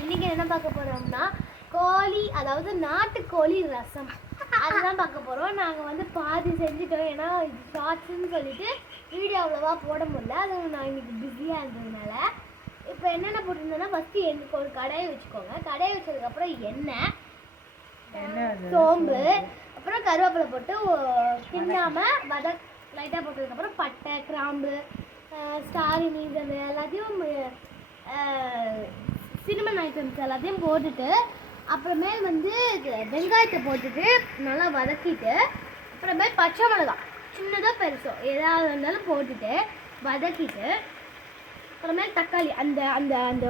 இன்னைக்கு என்ன பார்க்க போறோம்னா கோழி, அதாவது நாட்டுக்கோழி ரசம் அதுதான் பார்க்க போறோம். நாங்கள் வந்து பாதி செஞ்சுட்டோம், ஏன்னா இது ஷார்ட்ஸ்ன்னு சொல்லிட்டு வீடியோ அவ்வளோவா போட முடியல. அது நான் இன்னைக்கு பிஸியாக இருந்ததுனால. இப்போ என்னென்ன போட்டிருந்தோன்னா, ஃபஸ்ட்டு எனக்கு ஒரு கடாயை வச்சுக்கோங்க. கடாயை வச்சதுக்கப்புறம் எண்ணெய், சோம்பு, அப்புறம் கருவேப்பிலை போட்டு கிண்டாமல் லைட்டாக போட்டதுக்கப்புறம் பட்டை, கிராம்பு, ஸ்டார் அனீஸ் அந்த எல்லாத்தையும் சினிமன் ஐட்டம்ஸ் எல்லாத்தையும் போட்டுட்டு, அப்புறமேல் வந்து வெங்காயத்தை போட்டுட்டு நல்லா வதக்கிட்டு, அப்புறமேல் பச்சை மிளகாய் சின்னதாக பெருசோ ஏதாவது இருந்தாலும் போட்டுட்டு வதக்கிட்டு, அப்புறமேல் தக்காளி அந்த அந்த அந்த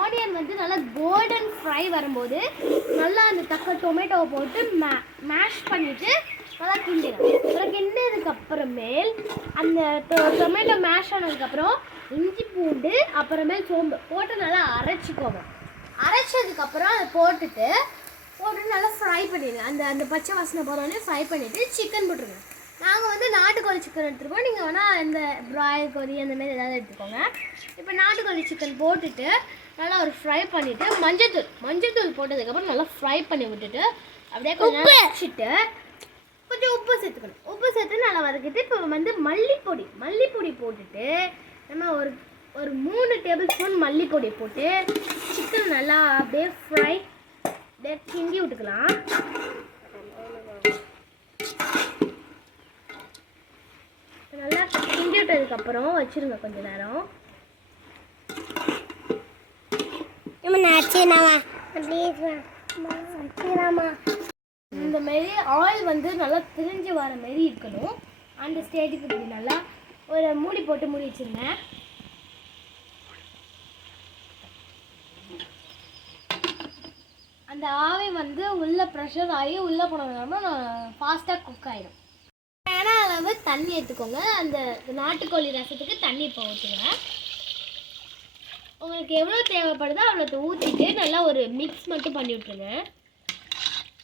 ஆனியன் வந்து நல்லா கோல்டன் ஃப்ரை வரும்போது நல்லா அந்த டொமேட்டோவை போட்டு மேஷ் பண்ணிவிட்டு நல்லா கிண்டிடும். அப்புறம் கிண்டதுக்கப்புறமேல் அந்த டொமேட்டோ மேஷ் ஆனதுக்கப்புறம் இஞ்சி பூண்டு அப்புறமேல் சோம்பு போட்டு நல்லா அரைச்சிக்கோங்க. அரைச்சதுக்கப்புறம் அதை போட்டுட்டு நல்லா ஃப்ரை பண்ணிடுங்க. அந்த அந்த பச்சை வாசனை போகிறோன்னே ஃப்ரை பண்ணிவிட்டு சிக்கன் போட்டுருங்க. நாங்கள் வந்து நாட்டுக்கோழி சிக்கன் எடுத்துருக்கோம். நீங்கள் வேணால் இந்த பிராய்லர் கோழி அந்தமாரி ஏதாவது எடுத்துக்கோங்க. இப்போ நாட்டுக்கோழி சிக்கன் போட்டுட்டு நல்லா ஒரு ஃப்ரை பண்ணிவிட்டு மஞ்சத்தூள் போட்டதுக்கப்புறம் நல்லா ஃப்ரை பண்ணி விட்டுட்டு அப்படியே கொஞ்சம் வச்சுட்டு கொஞ்சம் உப்பு சேர்த்துக்கணும். உப்பு சேர்த்து நல்லா வதக்கிட்டு இப்போ வந்து மல்லிப்பொடி போட்டுட்டு நம்ம ஒரு 3 டேபிள் ஸ்பூன் மல்லிப்பொடி போட்டு சிக்கன் நல்லா அப்படியே ஃப்ரை கிண்டி விட்டுக்கலாம். நல்லா கிண்டி விட்டதுக்கப்புறம் வச்சுருங்க கொஞ்ச நேரம். இந்த மாரி ஆயில் வந்து நல்லா திரிஞ்சு வர மாரி இருக்கணும். அந்த ஸ்டேஜுக்கு இப்படி நல்லா ஒரு மூடி போட்டு மூடி வச்சுருங்க. அந்த ஆவி வந்து உள்ளே ப்ரெஷர் ஆகி உள்ளே போனதுக்கப்புறம் ஃபாஸ்ட்டாக குக் ஆகிடும். ஏன்னா அளவு தண்ணி எடுத்துக்கோங்க. அந்த நாட்டுக்கோழி ரசத்துக்கு தண்ணி இப்போ ஊற்றுங்க. உங்களுக்கு எவ்வளோ தேவைப்படுதோ அவ்வளோ ஊற்றிட்டு நல்லா ஒரு மிக்ஸ் மட்டும் பண்ணி விட்ருங்க.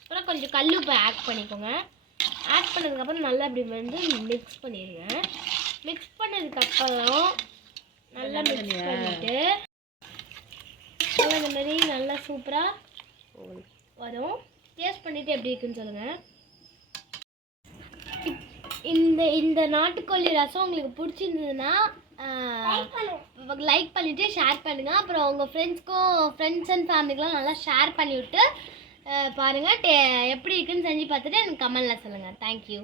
அப்புறம் கொஞ்சம் கல்லுப்பு ஆட் பண்ணிக்கோங்க. ஆட் பண்ணதுக்கப்புறம் நல்லா இப்படி வந்து மிக்ஸ் பண்ணிடுங்க. மிக்ஸ் பண்ணதுக்கப்புறம் நல்லா மிக்ஸ் பண்ணிவிட்டு இந்த மாதிரி நல்லா சூப்பராக வரும். டேஸ்ட் பண்ணிவிட்டு எப்படி இருக்குன்னு சொல்லுங்கள். இந்த நாட்டுக்கோழி ரசம் உங்களுக்கு பிடிச்சிருந்ததுன்னா லைக் பண்ணிவிட்டு ஷேர் பண்ணுங்கள். அப்புறம் உங்கள் ஃப்ரெண்ட்ஸ் அண்ட் ஃபேமிலிக்கெலாம் நல்லா ஷேர் பண்ணிவிட்டு பாருங்கள். எப்படி இருக்குன்னு செஞ்சு பார்த்துட்டு எனக்கு கமெண்டில் சொல்லுங்கள். தேங்க்யூ.